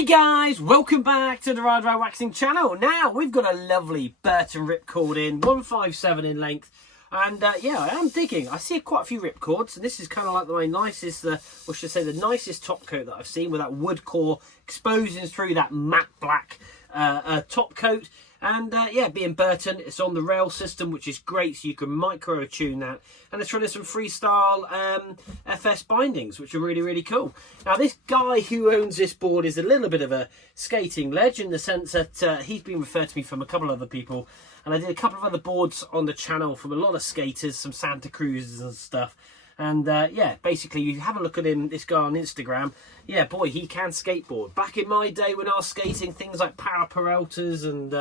Hey guys, welcome back to the Ride Waxing channel. Now we've got a lovely Burton Ripcord in 157 in length, and yeah, I am digging. I see quite a few ripcords, and this is kind of like the nicest, or should I say the nicest top coat that I've seen, with that wood core exposing through that matte black top coat. And yeah, being Burton, it's on the rail system, which is great, so you can micro tune that. And it's running some freestyle FS bindings, which are really, really cool. Now, this guy who owns this board is a little bit of a skating legend, in the sense that he's been referred to me from a couple of other people. And I did a couple of other boards on the channel from a lot of skaters, some Santa Cruzes and stuff. And yeah, basically, you have a look at him, this guy on Instagram. Yeah, boy, he can skateboard. Back in my day when I was skating, things like para Peraltas and,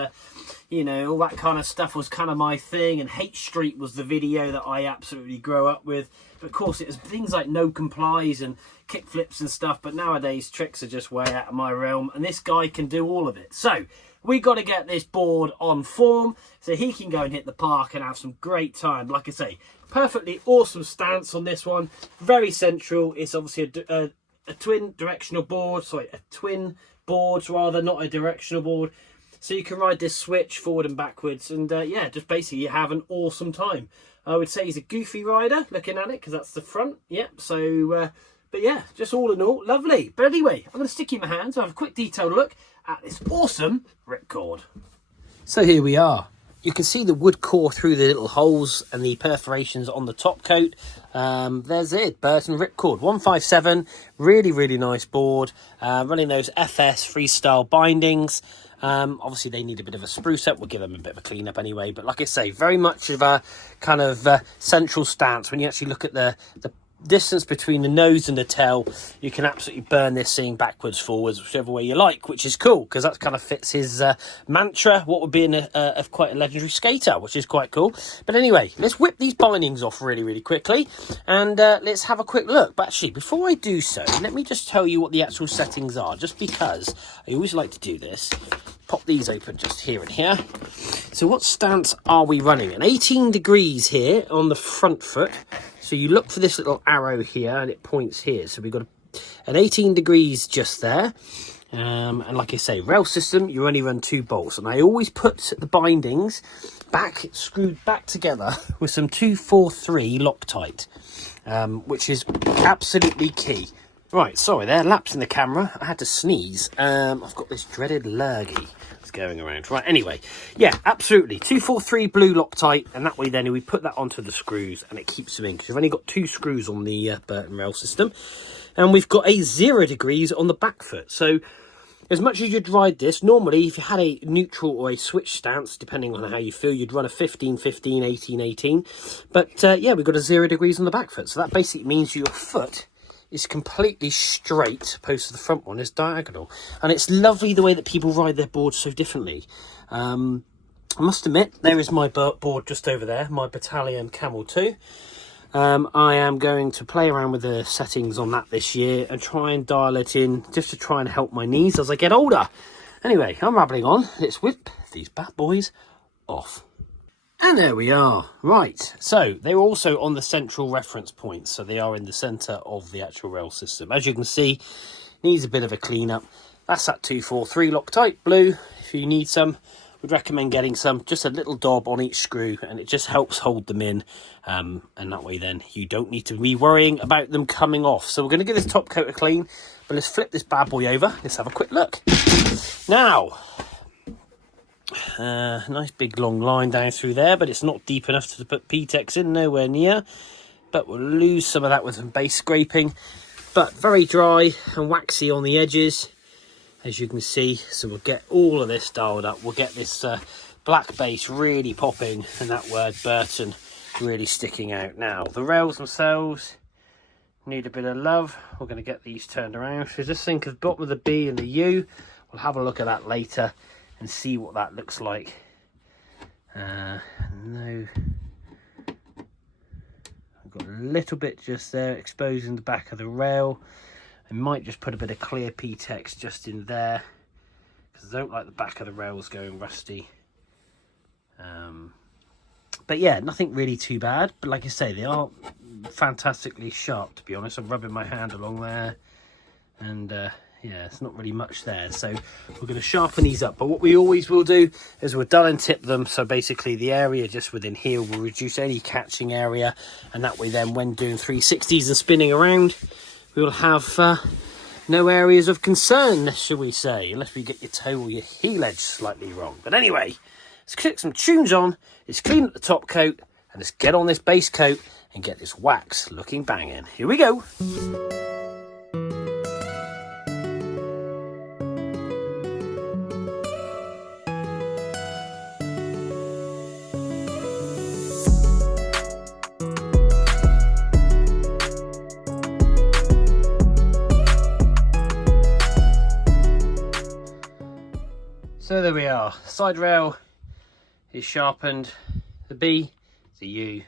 you know, all that kind of stuff was kind of my thing. And H Street was the video that I absolutely grew up with. But of course, it was things like no complies and kick flips and stuff. But nowadays, tricks are just way out of my realm. And this guy can do all of it. So we got to get this board on form so he can go and hit the park and have some great time. Like I say, perfectly awesome stance on this one. Very central. It's obviously a twin directional board. Sorry, a twin boards rather, not a directional board. So you can ride this switch forward and backwards. And yeah, just basically you have an awesome time. I would say he's a goofy rider, looking at it, because that's the front. Yep, so... but yeah, just all in all, lovely. But anyway, I'm going to stick you in my hands and have a quick detailed look at this awesome ripcord. So here we are. You can see the wood core through the little holes and the perforations on the top coat. There's it, Burton Ripcord 157. Really, really nice board. Running those FS freestyle bindings. Obviously they need a bit of a spruce up. We'll give them a bit of a clean up anyway. But like I say, very much of a kind of central stance. When you actually look at the distance between the nose and the tail, you can absolutely burn this thing backwards, forwards, whichever way you like, which is cool because that kind of fits his mantra, what would be quite a legendary skater, which is quite cool. But anyway, let's whip these bindings off really, really quickly, and let's have a quick look. But actually, before I do so, let me just tell you what the actual settings are, just because I always like to do this. Pop these open just here and here. So what stance are we running? An 18 degrees here on the front foot. So you look for this little arrow here and it points here. So we've got an 18 degrees just there. And like I say, rail system, you only run 2 bolts. And I always put the bindings screwed back together with some 243 Loctite, which is absolutely key. Right, sorry there, lapsing the camera. I had to sneeze. I've got this dreaded lurgy going around. Right, anyway, yeah, absolutely. 243 blue Loctite, and that way then we put that onto the screws and it keeps them in, because we've only got 2 screws on the Burton rail system. And we've got a 0 degrees on the back foot. So as much as you'd ride this, normally if you had a neutral or a switch stance, depending on how you feel, you'd run a 15, 15, 18, 18. But yeah, we've got a 0 degrees on the back foot. So that basically means your foot is completely straight, opposed to the front one is diagonal. And it's lovely the way that people ride their boards so differently. I must admit, there is my board just over there, my Battalion Camel 2. I am going to play around with the settings on that this year and try and dial it in, just to try and help my knees as I get older. Anyway, I'm rambling on. Let's whip these bad boys off. And there we are. Right, so they're also on the central reference point, so they are in the centre of the actual rail system. As you can see, needs a bit of a clean up. That's that 243 Loctite blue. If you need some, would recommend getting some, just a little daub on each screw, and it just helps hold them in, and that way then you don't need to be worrying about them coming off. So we're going to give this top coat a clean, but let's flip this bad boy over. Let's have a quick look. Now, nice big long line down through there, but it's not deep enough to put P-Tex in, nowhere near. But we'll lose some of that with some base scraping, but very dry and waxy on the edges, as you can see. So we'll get all of this dialed up. We'll get this black base really popping, and that word Burton really sticking out. Now the rails themselves need a bit of love. We're going to get these turned around. So just think of the bottom of the B and the U. We'll have a look at that later and see what that looks like. No, I've got a little bit just there exposing the back of the rail. I might just put a bit of clear P-Tex just in there, because I don't like the back of the rails going rusty. But yeah, nothing really too bad. But like I say, they are fantastically sharp, to be honest. I'm rubbing my hand along there, and yeah, it's not really much there. So we're going to sharpen these up. But what we always will do is we'll dull and tip them. So basically the area just within here will reduce any catching area. And that way then when doing 360s and spinning around, we will have no areas of concern, shall we say, unless we get your toe or your heel edge slightly wrong. But anyway, let's click some tunes on, let's clean up the top coat, and let's get on this base coat and get this wax looking banging. Here we go. So there we are, side rail is sharpened, the B, the U,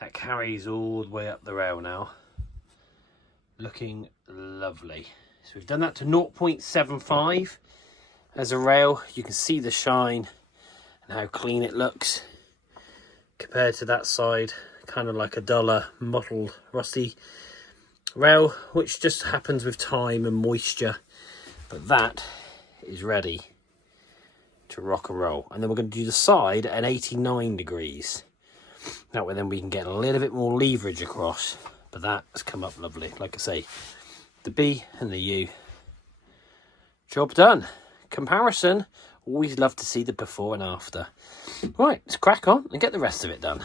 that carries all the way up the rail now, looking lovely. So we've done that to 0.75 as a rail. You can see the shine and how clean it looks compared to that side, kind of like a duller, mottled, rusty rail, which just happens with time and moisture. But that is ready to rock and roll. And then we're going to do the side at 89 degrees. That way then we can get a little bit more leverage across. But that has come up lovely. Like I say, the B and the U. Job done. Comparison. Always love to see the before and after. Right, let's crack on and get the rest of it done.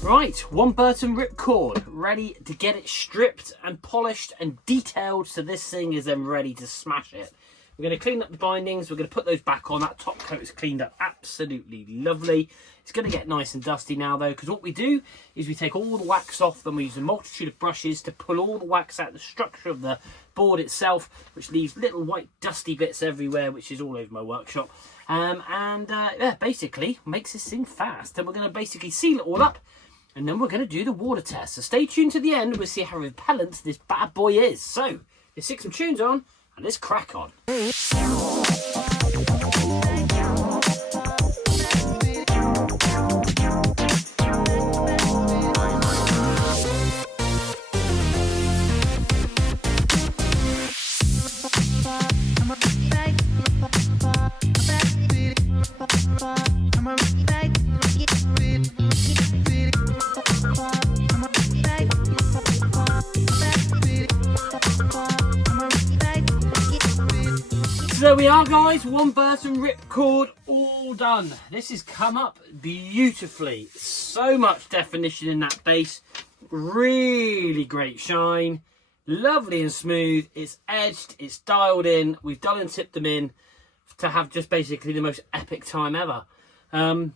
Right, one Burton Ripcord, ready to get it stripped and polished and detailed, so this thing is then ready to smash it. We're going to clean up the bindings, we're going to put those back on. That top coat is cleaned up absolutely lovely. It's going to get nice and dusty now though, because what we do is we take all the wax off, then we use a multitude of brushes to pull all the wax out of the structure of the board itself, which leaves little white dusty bits everywhere, which is all over my workshop. Yeah, basically makes this thing fast. And we're going to basically seal it all up, and then we're going to do the water test. So stay tuned to the end. We'll see how repellent this bad boy is. So let's stick some tunes on and let's crack on. So there we are guys, one Burton Ripcord all done. This has come up beautifully. So much definition in that base. Really great shine. Lovely and smooth. It's edged, it's dialed in. We've done and tipped them in to have just basically the most epic time ever. And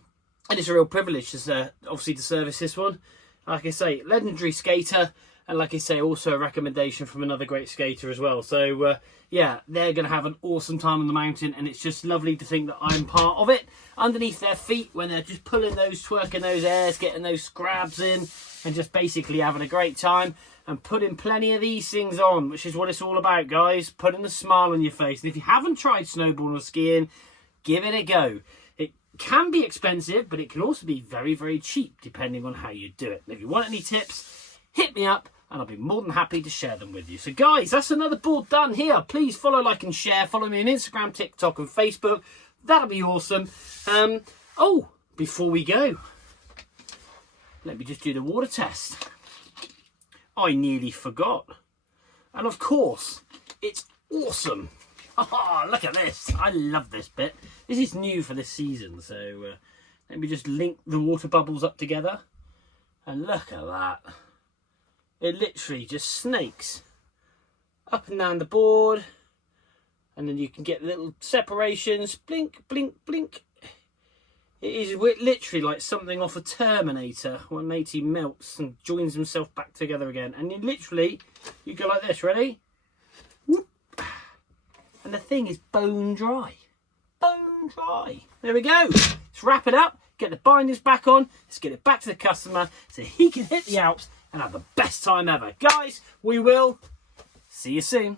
it's a real privilege to obviously to service this one. Like I say, legendary skater. And like I say, also a recommendation from another great skater as well. So, yeah, they're going to have an awesome time on the mountain. And it's just lovely to think that I'm part of it. Underneath their feet, when they're just pulling those, twerking those airs, getting those scrabs in. And just basically having a great time. And putting plenty of these things on, which is what it's all about, guys. Putting a smile on your face. And if you haven't tried snowboarding or skiing, give it a go. It can be expensive, but it can also be very, very cheap, depending on how you do it. And if you want any tips, hit me up and I'll be more than happy to share them with you. So guys, that's another board done here. Please follow, like and share. Follow me on Instagram, TikTok and Facebook. That'll be awesome. Oh, before we go, let me just do the water test. I nearly forgot. And of course, it's awesome. Oh, look at this. I love this bit. This is new for this season. So let me just link the water bubbles up together. And look at that. It literally just snakes up and down the board. And then you can get little separations. Blink, blink, blink. It is literally like something off a Terminator when matey melts and joins himself back together again. And you literally, you go like this, ready? Whoop. and the thing is bone dry. Bone dry. There we go. Let's wrap it up, get the binders back on, let's get it back to the customer so he can hit the Alps and have the best time ever. Guys, we will see you soon.